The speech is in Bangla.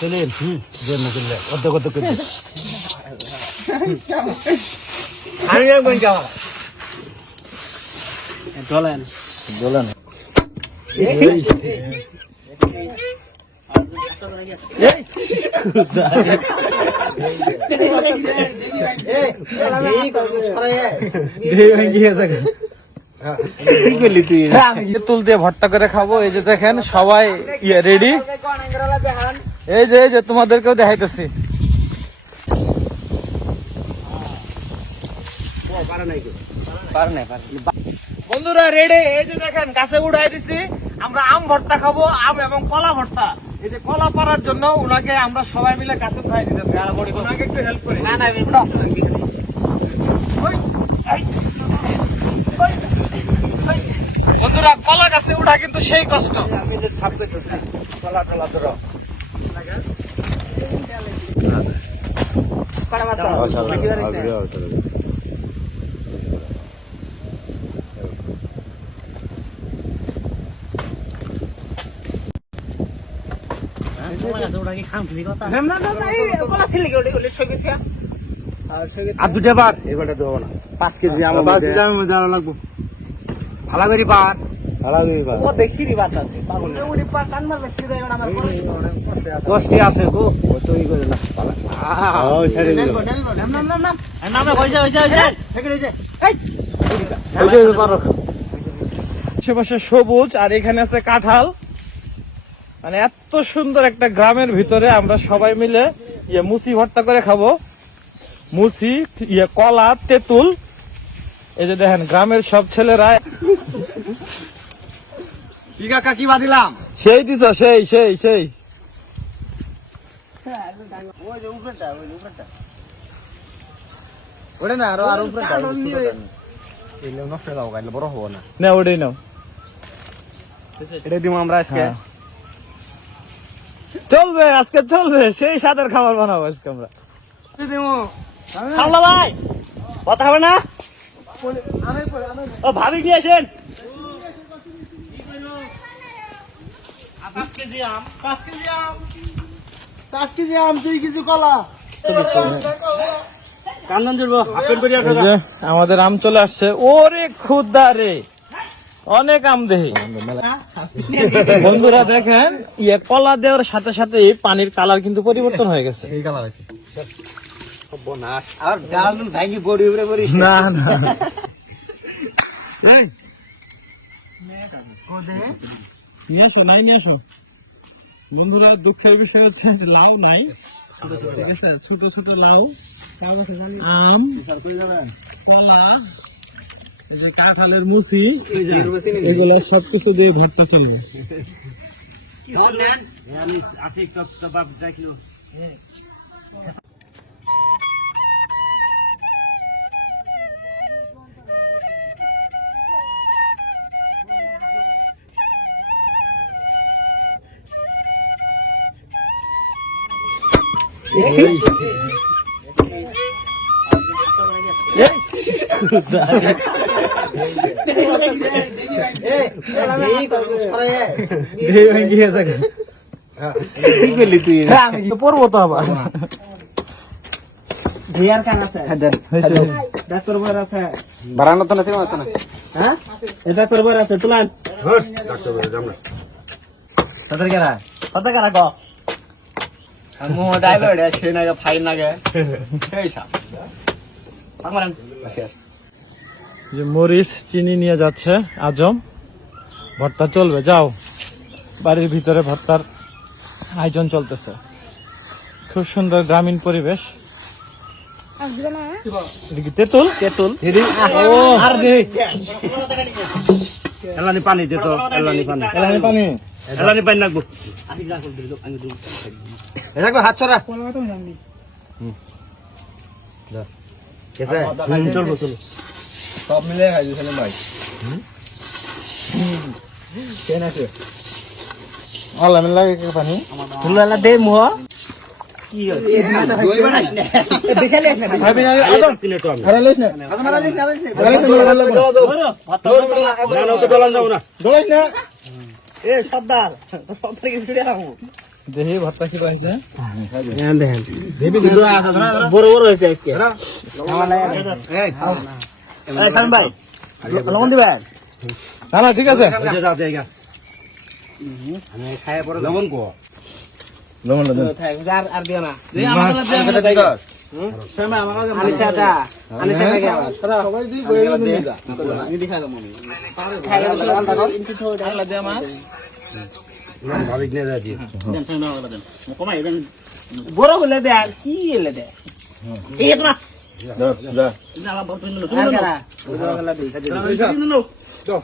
চলেন যে মুকুল্লে কত কত করে আমি কোন যাওয়া চলেন চলেন তুল দিয়ে ভর্তা করে খাবো। এই যে দেখেন সবাই রেডি। এই যে তোমাদেরকেও দেখাইতেছি। বন্ধুরা রেডি। এই যে দেখেন গাছে উঠাই দিছি। আমরা আম ভর্তা খাবো, আম এবং কলা ভর্তা। এই যে কলা পাড়ার জন্য ওনাকে আমরা সবাই মিলে গাছে উঠাই দিতেছি। ওনাকে একটু হেল্প করি। না বন্ধুরা কলা গাছে উঠা কিন্তু সেই কষ্ট। কলা টলা ধরো আর দুটা বার এবারটা দেবো না 5 কেজি আমার 5 কেজি আমি জানা লাগবো ভালো করে বার ভালো করে বার ও দেখি রি বার আছে পাগল ওই পার কান মার বেশি দেয় না আমার কষ্ট আছে গো ও তো ই করে না ও ছেড়ে দিল নাম নামে কই যা এখানে যা এই পারো আশেপাশে সবুজ আর এখানে আছে কাঁঠাল। মানে এত সুন্দর একটা গ্রামের ভিতরে আমরা সবাই মিলে মুসি ভর্তা করে খাবো। মুসি কলা তেঁতুল। এই যে দেখেন গ্রামের সব ছেলেরা কি কাকা কি বাদিলাম সেই দিছ সেই সেই সেই ওই যে উপরেটা ওরে না আর উপরেটা এলে নষ্ট দাও গাইলে বড় হবে না না ওটাই নাও। এটা দিমু আমরা আজকে চলবে আজকে চলবে সেই স্বাদের খাবার বানাবো আজকে আমরা। দিমু সামলা ভাই কথা হবে না। ও ভাবি কি আসেন 5 কেজি আম 5 কেজি আম 2 কেজি কলা কান্দন জুড়বো আমাদের আম চলে আসছে। ওরে খুদা রে অনেক আম দেহি। বন্ধুরা দেখেন কলা দেওয়ার সাথে সাথে পানির কালার কিন্তু পরিবর্তন হয়ে গেছে। এই কালার আছে বনাস আর ডাল ভাঙি বড়ি উপরে বড়ি না না নিয়ে আসো নাই নিয়ে আসো। বন্ধুরা দুঃখের বিষয় হচ্ছে লাউ নাই। ছোট ছোট লাউ আম কলা এই যে কাঁঠালের মুসি এগুলো সবকিছু দিয়ে ভর্তা চলবে। পড়বো তো আবার বারানো তো নাকি না হ্যাঁ এটা তোর বড় আছে তুলান তাদের কেরা কত কেরা গো আমু ডাইভার আছে না ফাইন লাগে এই সব আমারন বসিস যে মরিচ চিনি নিয়ে যাচ্ছে আজম। ভর্তা চলবে যাও। বাড়ির ভিতরে ভর্তার আয়োজন চলতেছে। খুব সুন্দর গ্রামীণ পরিবেশ। তেঁতুল তেঁতুল এলানি পানি দে তো এলানি পানি লাগবো এলাকো হাত ছড়া কেসে চলবো সব মিলে খাইছি সেলিম ভাই কেন আছে আল্লাহ মিল লাগে পানি ফুললা দে মুহ কি দই বানাইস না দেখালে না ভাবি না আদম হারালিস না আদম হারালিস না ডলান যাও না ডলাইস না এ সর্দার কি ছুড়ে রাখো দেহি ভর্তা কি পাইছে বড় বড় হয়েছে আজকে ভাই লবণ দিবেন না না ঠিক আছে লবণ কো লবণ আর দিও না আনিসাটা সবাই দি আমি দেখাই দাও মনি বড় হলে দে আর কি এলে দে এই না যা